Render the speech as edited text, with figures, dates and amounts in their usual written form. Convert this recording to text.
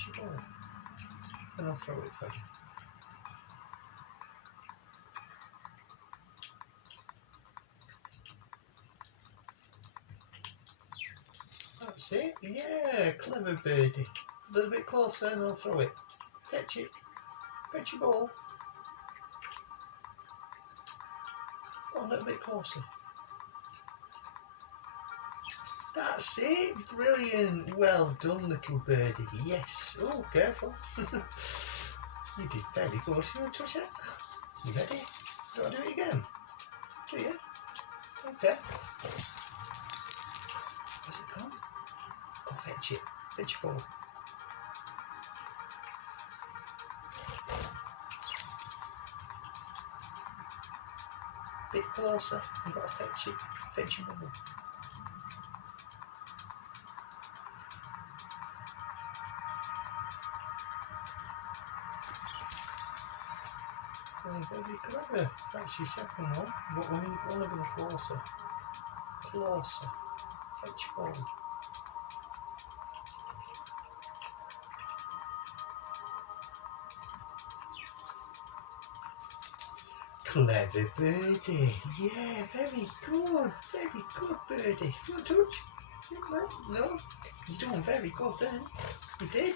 catch your ball. And I'll throw it for you. That's it. Yeah, clever birdie. A little bit closer and I'll throw it. Catch it. Catch your ball. Go on, a little bit closer. That's it. Brilliant. Well done, little birdie. Yes. Oh, careful. You did very good. You want to touch it? You ready? Do I do it again? Do you? Okay. Where's it gone? Go fetch it. Fetch your ball. Bit closer. You've got to fetch it. Fetch your ball. Very clever. That's your second one. But we need one of them closer. Closer. Fetch your ball. Clever birdie. Yeah, very good. Very good birdie. You want to touch? No? You're doing very good then. You did.